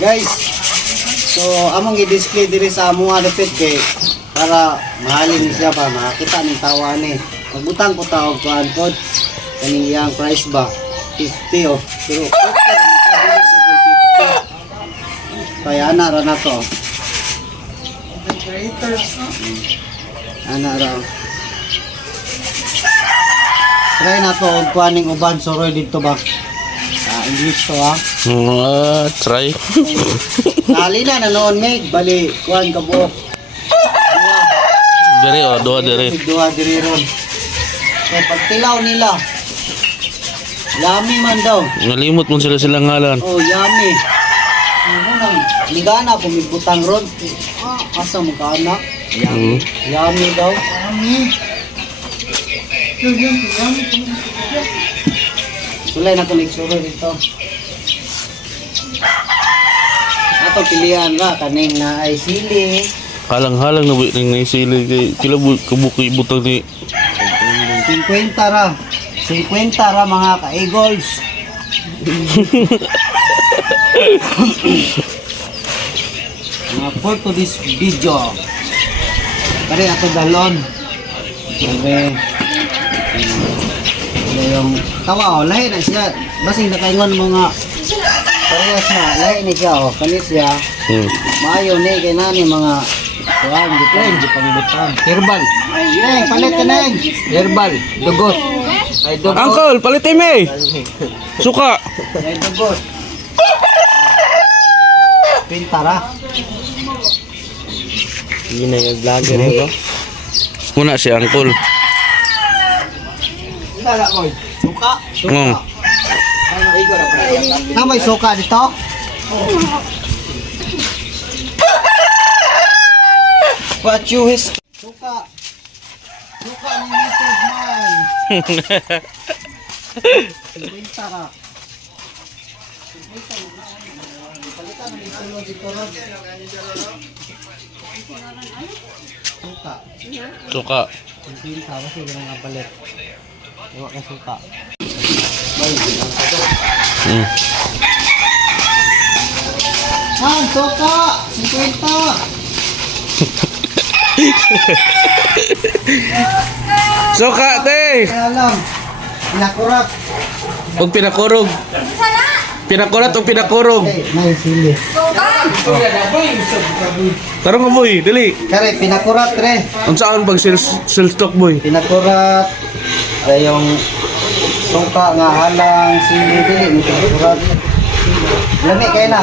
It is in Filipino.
Guys, so among i-display diri sa among dapit kay para mahalin ni siya ba makita ning tawa ni. Magbutang ko tawag ko pod kaning iyang price ba 50 oh. Pero kaya ana ra na to. Ana ra. Try na to og kuaning uban soroy dito ba. English to ha. Try. Dali na noon meg bali kuan ka buok. Dua diri. Dua diri ron. So pagtilaw nila. Yummy man daw. Nalimot mo sila ngalan. Oh, yummy. Ano nang ligana po may butang ron. Asa mo ka anak? Yummy. Yummy daw. Yummy. Sulay na kunig suro dito. Ato pilihan ra kaning na ay sili. Halang-halang na ning naisili kay kila kabuki butang ni 50 ra. 50 ra mga ka-eagles. For to this video. Pare ato dalon. Pare yung tawa lahi na siya. Basing nakaingon mga parehas na lahi na siya oh. Kanis siya. Maayo ni kay nani mga kuan gitrain di pangibutang. Herbal. Neng palit ka neng. Herbal, dugot. Ay dugot. Uncle, palitin me. Suka. Ay dugot. Pintara. Hindi na yung vlogger ito. Muna si Uncle. Dala mo. Suka. Mm. Na may suka dito? What you his suka. Suka ni YouTube man. Pintara. Palitan mo ito dito ron. Suka. Suka. Pinta kasi ganun nga palit. Iwa ka suka. Man, suka! 50! Suka, te! Kaya lang, pinakurat. Huwag pinakurog. Pinakurat o pinakurog. May sili. Tarong mo, boy. Dali. Kare, pinakurat, re. Ang saan pag sell stock, boy? Pinakurat. Ay yung suka nga halang sili, dili. Pinakurat. Lami kayo na.